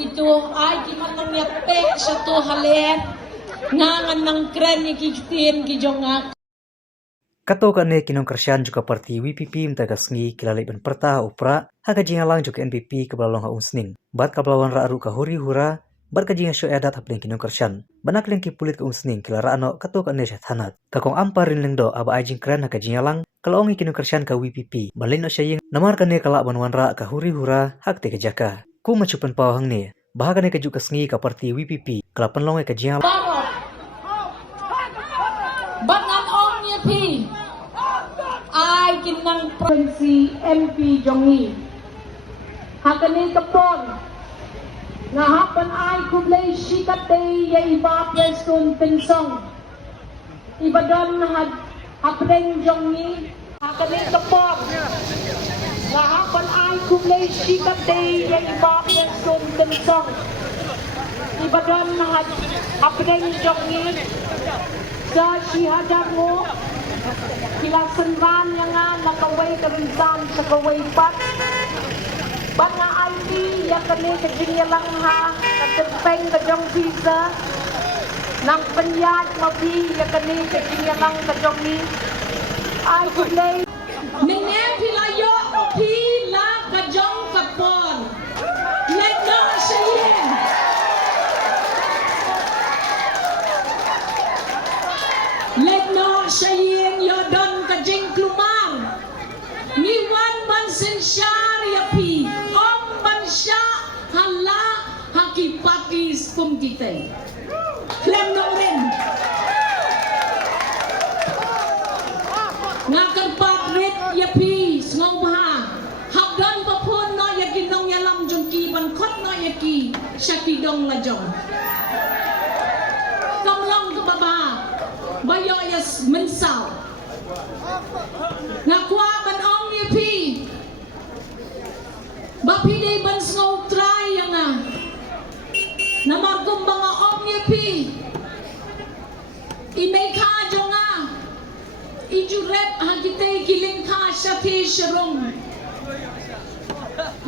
Kito ay kimanang yape sa to halen. Nangan ng kren ni kitin kijongak. Kato ka ne kinong Kersyan juga parti WPP mtagasngi kilaliban perta upra haga jingalang juga NPP kebelalong unsning. Bat kabelawan ra aru ka huri hura bat ka jinga syo edat hapling kinong Kersyan. Banak lengki pulit ke unsning kilara ano kato ka ne syathanat. Kakong ampar rinlengdo aba ajing kren haga jingalang kalaongi kinong Kersyan ka WPP. Balin no syaying namar ka ne kala banwanra ka huri hura hak te kejaka. Ku macupan pawang ne bahaga ne kejuk kasngi ka parti WPP kalapan longe ka jingalang. Bangan ong yepi ay kinang provinsi MP Jongi. Hakanin kapon nga hapan ay kublay sikate ya iba presun pensong. Ibadon hapren Jongi. Hakanin kapon nga hapan ay kublay sikate ya iba presun pensong. Ibadon hapren Jongi. Sa sihadang mo, kilasanran niya nga nakaway karinsan sa kaway pat. Ba't nga IT, yakani kajingya lang ha, katempeng kajong visa. Nang panyag mabi, yakani kajingya lang kajong ni. Ay, kulay. Ningem pilayo, pila kajong kapon. Lega siya yin. Legno sayin yodon kajing klumang ni wan man sensyar yapi om man sya hala hakipakis kumkite klem no rin ngakarpat rit yapi ngong baha hagdan papun no yaginong yalam jungki ban kot no yaki syakidong lajong kamlong ke baba bayo yas mensaw ngakwa ban ong yepi bapi day ban snow try yang namargum mga ong yepi imay ka jonga ijurep hagitay giling ka syati syarong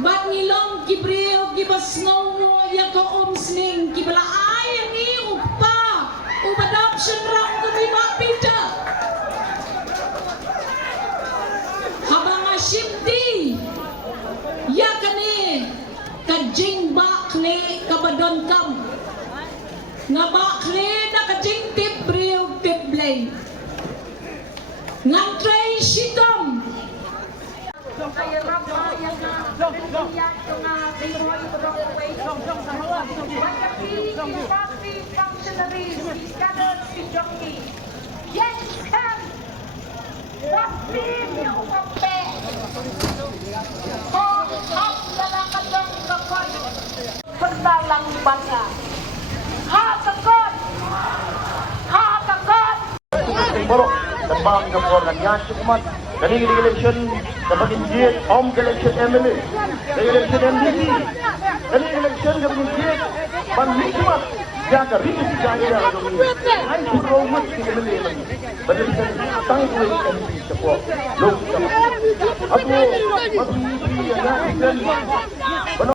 bat ngilong kibriyo gibas snow mo yako omsning kibala ayang iupa ubadoption rang kumima pita habang asimdi yakani kajing bakle kabadon kam nga bakle na kajing tibriw tiblay ngang tray shitom kaya rapa yang iyak nga bimoy party functionaries gathered in Jongi. Yes, can Rafi Nyukape Oh, hap lalakadong kapon Pertalang bangga Ha kakot Ha kakot Borok tembang ke orangnya cukup dari election dapat injil om election MLA dari election MDC dari election dapat injil ban hikmat jaga rindu jaya hai suromat di MLA lagi badal tang ko MDC support lok aku masih di ya